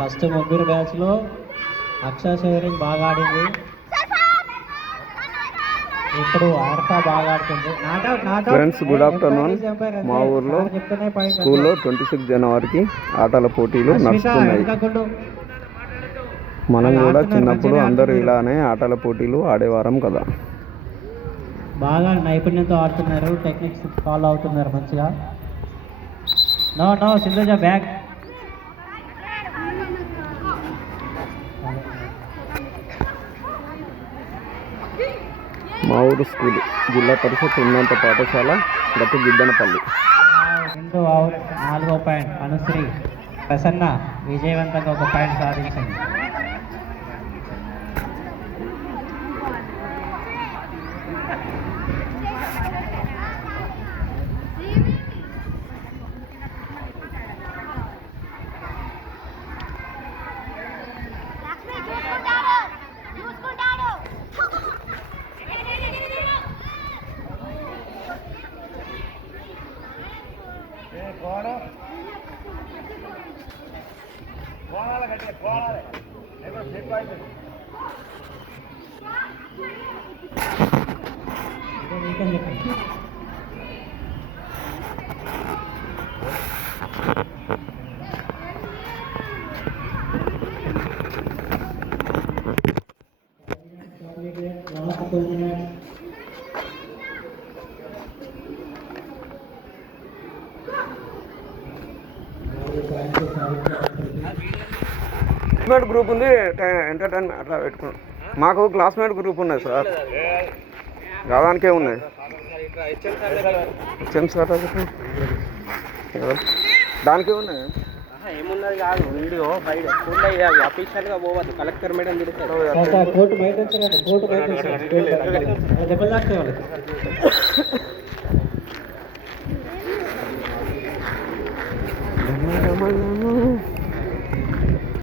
First ముగ్గురు బ్యాచ్లో అక్షా sharing బాగా ఆడింది. ఇప్పుడు ఆర్తా బాగా ఆడుతుంది. Friends, good afternoon. మా ఊర్లో స్కూల్లో 26 జనవరికి ఆటల పోటీలు నడుస్తున్నాయి. మనం కూడా చిన్నప్పుడు అందరూ ఇలానే ఆటల పోటీలు ఆడేవారం కదా. బాగా నైపుణ్యంతో ఆడుతున్నారు, టెక్నిక్స్ ఫాలో అవుతున్నారు మంచిగా. No Sindhuja back. మా ఊరు స్కూల్ జిల్లా పరిషత్ ఉన్నత పాఠశాల గట్టిగిద్దనపల్లి. 4వ పాయింట్ అనుశ్రీ ప్రసన్న విజయవంతంగా 1 పాయింట్ సాధించింది. క్లాస్మేట్ గ్రూప్ ఉంది, ఎంటర్టైన్మెంట్ అట్లా పెట్టుకున్నాం. మాకు క్లాస్మేట్ గ్రూప్ ఉన్నాయి సార్, దానికే ఉన్నాయి. దానికే ఉన్నాయి. ఏమున్నది కాదు, వీడియో బయట అఫీషియల్గా పోవద్దు, కలెక్టర్ మేడం తిరుగుతారు. కోర్టు బయట దెబ్బలు తాకుతాయి వాళ్ళకి.